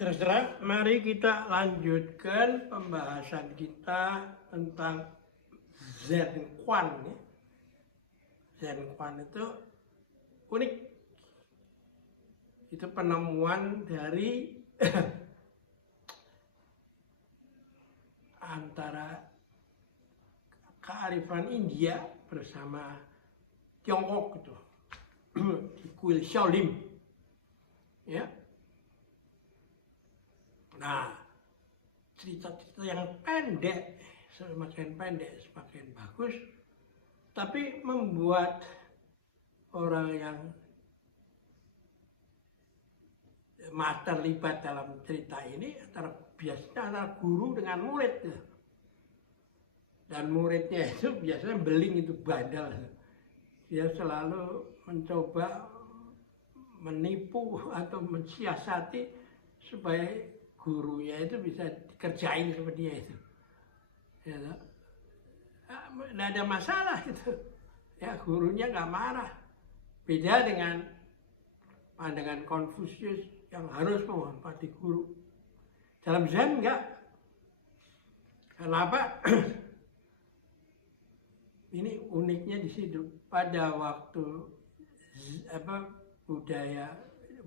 Saudara, mari kita lanjutkan pembahasan kita tentang Zhen Quan. Zhen Quan itu unik. Itu penemuan dari antara kearifan India bersama Tiongkok itu di kuil Shaolin. Ya. Nah, cerita-cerita yang pendek, semakin pendek semakin bagus, tapi membuat orang yang terlibat dalam cerita ini biasanya antara guru dengan murid. Dan muridnya itu biasanya beling, itu bandel. Dia selalu mencoba menipu atau mensiasati supaya gurunya itu bisa dikerjain seperti dia itu. Ya, nggak ada masalah itu. Ya, gurunya nggak marah. Beda dengan pandangan Konfusius yang harus menghormati guru. Dalam Zen enggak. Kenapa? Ini uniknya di situ. Pada waktu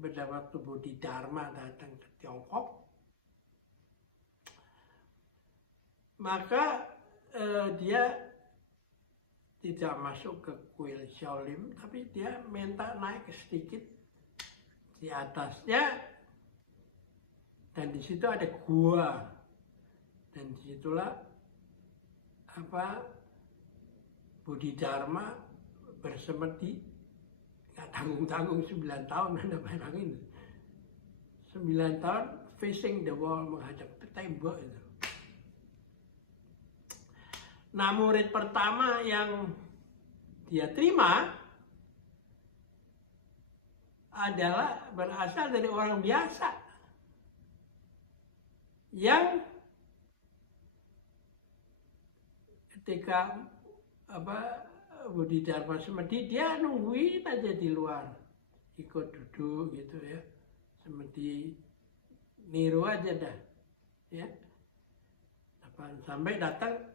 pada waktu Bodhidharma datang ke Tiongkok, maka dia tidak masuk ke kuil Shaolin, tapi dia minta naik sedikit di atasnya, dan di situ ada gua, dan disitulah Bodhidharma bersemedi, nggak tanggung-tanggung 9 tahun ada bayangin, 9 tahun facing the wall, menghadap ke tembok itu. Nah, murid pertama yang dia terima adalah berasal dari orang biasa yang ketika Bodhidharma semedi, dia nungguin aja di luar, ikut duduk gitu ya, semedi niru aja dah ya. Sampai datang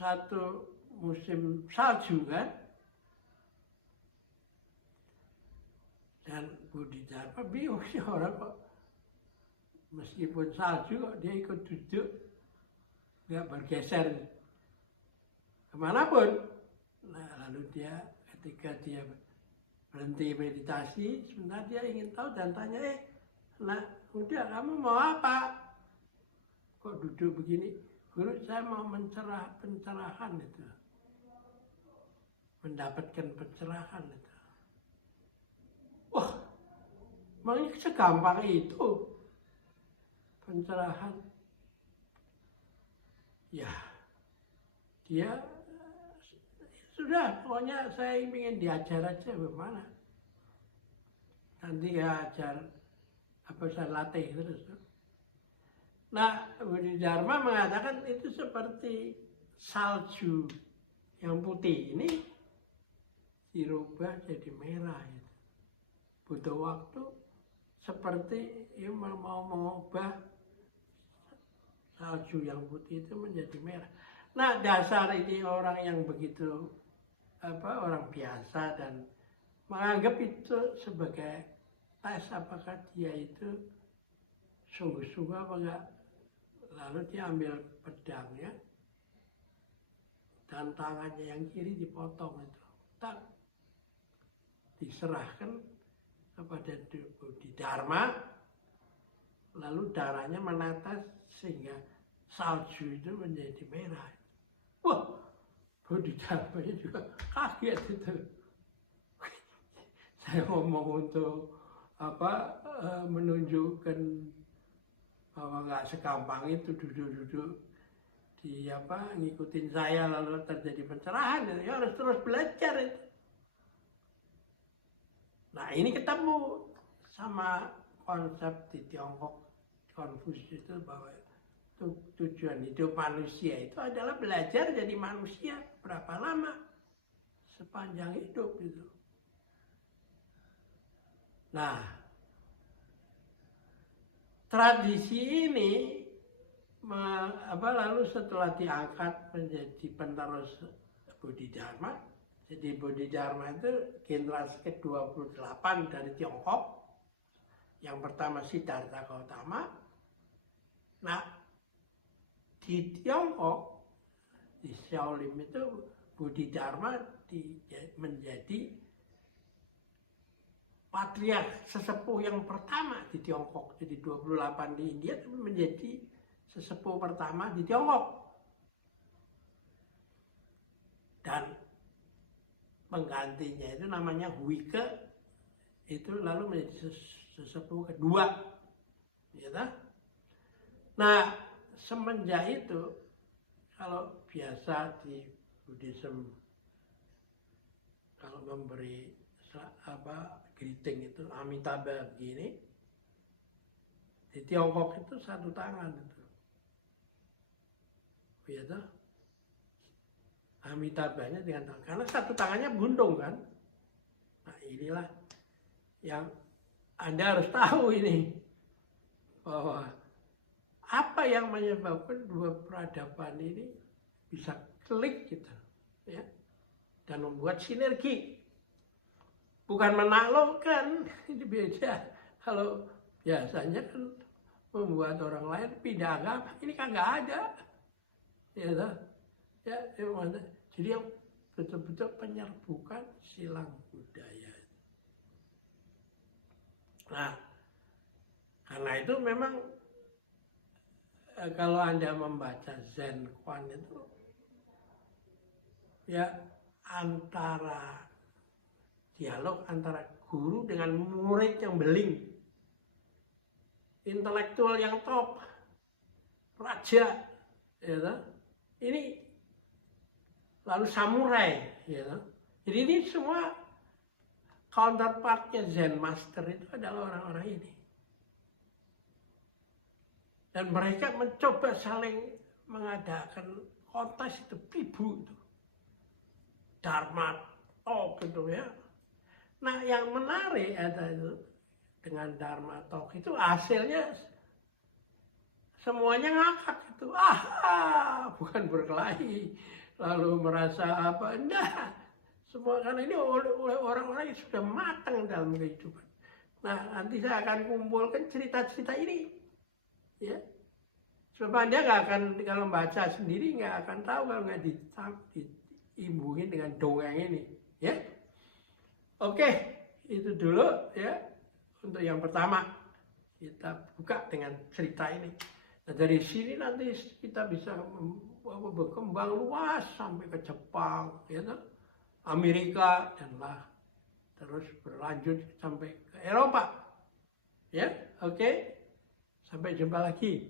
satu musim salju kan, dan Bodhidharma bingung sih, orang kok meskipun salju kok dia ikut duduk, nggak bergeser kemanapun. Nah, lalu dia ketika dia berhenti meditasi sebentar, dia ingin tahu dan tanya, nah udah, kamu mau apa? Kok duduk begini? Guru, saya mau pencerahan itu, mendapatkan pencerahan itu. Wah, emangnya segampang itu pencerahan? Ya, dia sudah, pokoknya saya ingin diajar aja bagaimana. Nanti ya ajar, saya latih terus. Nah, Bodhidharma mengatakan itu seperti salju yang putih ini dirubah jadi merah. Gitu. Butuh waktu seperti mau mengubah salju yang putih itu menjadi merah. Nah, dasar ini orang yang begitu orang biasa dan menganggap itu sebagai tes apakah dia itu sungguh-sungguh apa enggak. Lalu dia ambil pedangnya dan tangannya yang kiri dipotong itu, tak diserahkan kepada Bodhidharma, lalu darahnya menetes sehingga salju itu menjadi merah. Wah, Bodhidharma juga kaget itu. Saya ngomong untuk menunjukkan bahwa nggak segampang itu duduk-duduk di ngikutin saya lalu terjadi pencerahan. Ya harus terus belajar itu. Nah, ini ketemu sama konsep di Tiongkok Konfusius itu, bahwa tujuan hidup manusia itu adalah belajar jadi manusia. Berapa lama? Sepanjang hidup itu. Nah, tradisi ini lalu setelah diangkat menjadi penerus Bodhidharma, jadi Bodhidharma itu generasi ke-28 dari Tiongkok. Yang pertama Siddhartha Gautama. Nah, di Tiongkok, di Shaolin itu Bodhidharma menjadi patriark sesepuh yang pertama di Tiongkok. Jadi 28 di India tapi menjadi sesepuh pertama di Tiongkok. Dan penggantinya itu namanya Huike, itu lalu menjadi sesepuh kedua. Ya, nah, semenjak itu, kalau biasa di Buddhism, kalau memberi greeting itu Amitabha begini, di Tiongkok itu satu tangan itu. Ya, Amitabhanya dengan tangan, karena satu tangannya buntung kan. Nah, inilah yang Anda harus tahu ini, bahwa apa yang menyebabkan dua peradaban ini bisa klik gitu, ya, dan membuat sinergi, bukan menaklukkan. Ini beda. Kalau biasanya kan membuat orang lain pindah agama, ini kan nggak ada, ya, ya, jadi yang betul-betul penyerbukan silang budaya. Nah, karena itu memang kalau Anda membaca Zen Kuan itu, ya, antara dialog antara guru dengan murid yang beling, intelektual yang top, raja, ya, ini lalu samurai, ya. Jadi ini semua counterpartnya Zen Master itu adalah orang-orang ini. Dan mereka mencoba saling mengadakan kontes itu, pibu itu, Dharma Talk gitu, ya. Nah, yang menarik ada itu dengan Dharma Talk itu hasilnya semuanya ngakak itu, bukan berkelahi lalu merasa apa, enggak, semua karena ini oleh orang-orang yang sudah matang dalam kehidupan. Nah, nanti saya akan kumpulkan cerita-cerita ini, ya, sebab Anda nggak akan, kalau baca sendiri nggak akan tahu kalau nggak diimbungin dengan dongeng ini, ya. Oke, itu dulu, ya, untuk yang pertama. Kita buka dengan cerita ini. Nah, dari sini nanti kita bisa berkembang luas sampai ke Jepang, ya, Amerika, dan lah terus berlanjut sampai ke Eropa. Ya, oke. Sampai jumpa lagi.